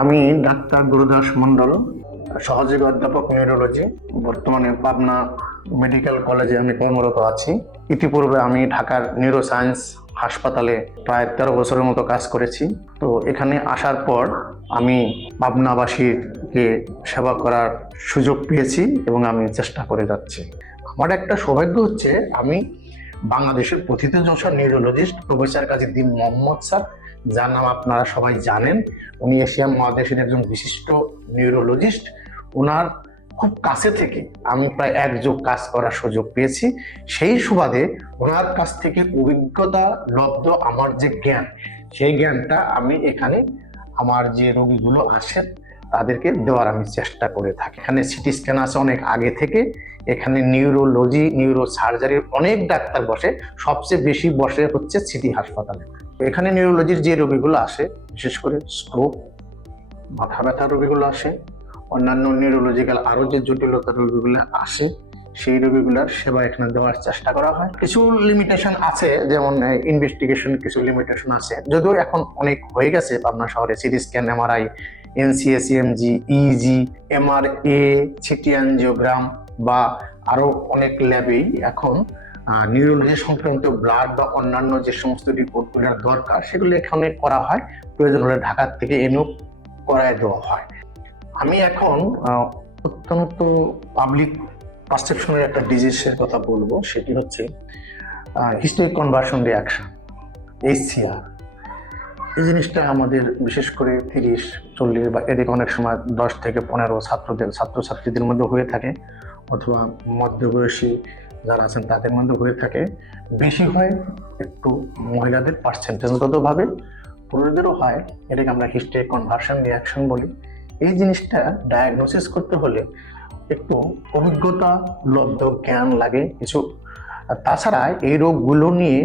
আমি ডাক্তার গুরুদাস মন্ডল, সহযোগী অধ্যাপক নিউরোলজি। বর্তমানে পাবনা মেডিকেল কলেজে আমি কর্মরত আছি। ইতিপূর্বে আমি ঢাকার নিউরোসায়েন্স হাসপাতালে প্রায় 13 বছরের মতো কাজ করেছি। তো এখানে আসার পর আমি পাবনাবাসীকে সেবা করার সুযোগ পেয়েছি এবং আমি চেষ্টা করে যাচ্ছি। আমার একটা সৌভাগ্য হচ্ছে আমি বাংলাদেশের প্রথিতযশা নিউরোলজিস্ট প্রফেসর কাজী দ্বীন মোহাম্মদ স্যার, যার নাম আপনারা সবাই জানেন। উনি এশিয়া মহাদেশের একজন বিশিষ্ট নিউরোলজিস্ট। ওনার খুব কাছে থেকে আমি প্রায় 1 যুগ কাজ করার সুযোগ পেয়েছি। সেই সুবাদে ওনার কাছ থেকে অভিজ্ঞতা লব্ধ আমার যে জ্ঞান, সেই জ্ঞানটা আমি এখানে আমার যে রোগীগুলো আসেন তাদেরকে দেওয়ার আমি চেষ্টা করে থাকি। এখানে সিটি স্ক্যান আছে অনেক আগে থেকে। এখানে নিউরোলজি, নিউরো সার্জারির অনেক ডাক্তার বসে, সবচেয়ে বেশি বসে হচ্ছে সিটি হাসপাতালে। এখানে নিউরোলজির যে রোগীগুলো আসে, বিশেষ করে স্ট্রোক, মাথা ব্যথার রোগীগুলো আসে, অন্যান্য নিউরোলজিক্যাল আরো যে জটিলতার রোগীগুলো আসে, সেই রোগীগুলোর সেবা এখানে দেওয়ার চেষ্টা করা হয়। কিছু লিমিটেশন আছে, যেমন ইনভেস্টিগেশন কিছু লিমিটেশন আছে, যদিও এখন অনেক হয়ে গেছে। পাবনা শহরে সিটি স্ক্যান, এমআরআই, এনসিএসিএমজি, ইজি, এমআরএ, সিটি অ্যাঞ্জিওগ্রাম বা আরো অনেক ল্যাবেই এখন নিউরোলজি সংক্রান্ত ব্লাড বা অন্যান্য যে সমস্ত রিপোর্টগুলোর দরকার সেগুলো এখানে করা হয়। প্রয়োজন হলে ঢাকা থেকে এনেও করায় দেওয়া হয়। আমি এখন অত্যন্ত পাবলিক পারসেপশনের একটা ডিজিজের কথা বলবো, সেটি হচ্ছে হিস্টোরিক কনভার্সন রিঅ্যাকশন, HCR। এই জিনিসটা আমাদের বিশেষ করে 30-40 বা এদিকে অনেক সময় 10 থেকে 15 ছাত্রছাত্রীদের মধ্যে হয়ে থাকে, অথবা মধ্যবয়সী যারা আছেন তাদের মধ্যে হয়ে থাকে। বেশি হয় একটু মহিলাদের পার্সেন্টেজগতভাবে, পুরুষদেরও হয়। এটাকে আমরা হিস্টোরিক কনভার্সন রিঅ্যাকশন বলি। এই জিনিসটা ডায়াগনোসিস করতে হলে একটু অভিজ্ঞতা লব্ধ জ্ঞান লাগে কিছু। তাছাড়া এই রোগগুলো নিয়ে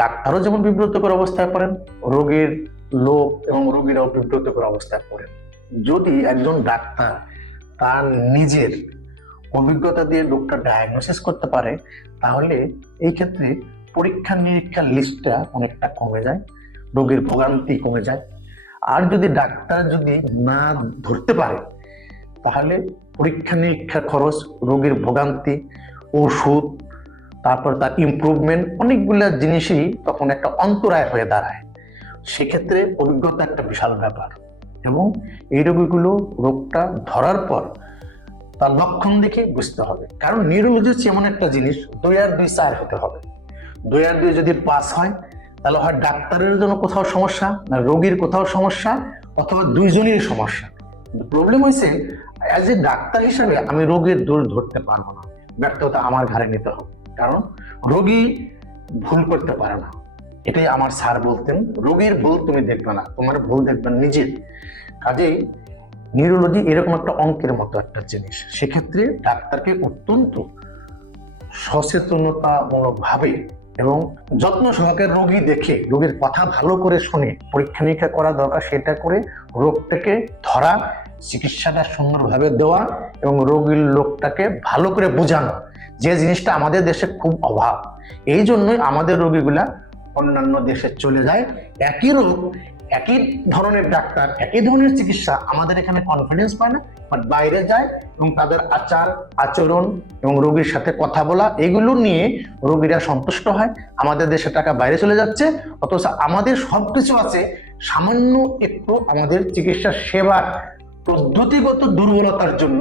ডাক্তারও যেমন বিব্রতকর অবস্থায় পড়েন, রোগীর লোক এবং রোগীরাও বিব্রতকর অবস্থায় পড়েন। যদি একজন ডাক্তার তার নিজের অভিজ্ঞতা দিয়ে রোগটা ডায়াগনোসিস করতে পারে, তাহলে এই ক্ষেত্রে পরীক্ষা নিরীক্ষার লিস্টটা অনেকটা কমে যায়, রোগীর ভোগান্তি কমে যায়। আর যদি ডাক্তার যদি না ধরতে পারে, তাহলে পরীক্ষা নিরীক্ষার খরচ, রোগীর ভোগান্তি, ওষুধ, তারপর তার ইমপ্রুভমেন্ট, অনেকগুলো জিনিসই তখন একটা অন্তরায় হয়ে দাঁড়ায়। সেক্ষেত্রে অভিজ্ঞতা একটা বিশাল ব্যাপার। এবং এই রোগটা ধরার পর তার লক্ষণ দেখে বুঝতে হবে। কারণ নিউরোলজিস্ট এমন একটা জিনিস, 2 আর 2 4 হতে হবে। 2 আর 2 যদি পাস হয়, তাহলে হয় ডাক্তারের জন্য কোথাও সমস্যা, না রোগীর কোথাও সমস্যা, অথবা দুইজনেরই সমস্যা। প্রবলেম হয়েছে, অ্যাজ এ ডাক্তার হিসাবে আমি রোগীর দোষ ধরতে পারবো না, ব্যর্থতা আমার ঘাড়ে নিতে হবে। কারণ রোগী ভুল করতে পারে না, এটাই আমার স্যার বলতেন। রোগীর ভুল তুমি দেখবে না, তোমার ভুল দেখবে নিজের। কাজেই নিউরোলজি এরকম একটা অঙ্কের মতো একটা জিনিস। সেক্ষেত্রে ডাক্তারকে অত্যন্ত সচেতনতামূলক ভাবে এবং যত্ন সহকারে রোগী দেখে, রোগীর কথা ভালো করে শুনে পরীক্ষা নিরীক্ষা করা দরকার, সেটা করে রোগটাকে ধরা, চিকিৎসাটা সুন্দরভাবে দেওয়া এবং রোগীর লোকটাকে ভালো করে বোঝানো, যে জিনিসটা আমাদের দেশে খুব অভাব। এই জন্যই আমাদের রোগীগুলা অন্যান্য দেশে চলে যায়। একই রোগ, একই ধরনের ডাক্তার, একই ধরনের চিকিৎসা, আমাদের এখানে কনফিডেন্স পায় না, বাট বাইরে যায় এবং তাদের আচার আচরণ এবং রোগীর সাথে কথা বলা, এগুলো নিয়ে রোগীরা সন্তুষ্ট হয়। আমাদের দেশে টাকা বাইরে চলে যাচ্ছে, অথচ আমাদের সবকিছু আছে, সামান্য একটু আমাদের চিকিৎসা সেবার পদ্ধতিগত দুর্বলতার জন্য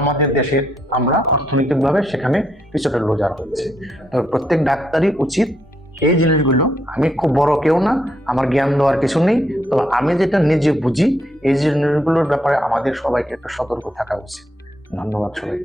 আমাদের দেশের আমরা অর্থনৈতিকভাবে সেখানে কিছুটা লোজার হচ্ছে। তবে প্রত্যেক ডাক্তারই উচিত এই জিনিসগুলো, আমি খুব বড় কেউ না, আমার জ্ঞান দেওয়ার কিছু নেই, তবে আমি যেটা নিজে বুঝি, এই জিনিসগুলোর ব্যাপারে আমাদের সবাইকে একটু সতর্ক থাকা উচিত। ধন্যবাদ সবাই।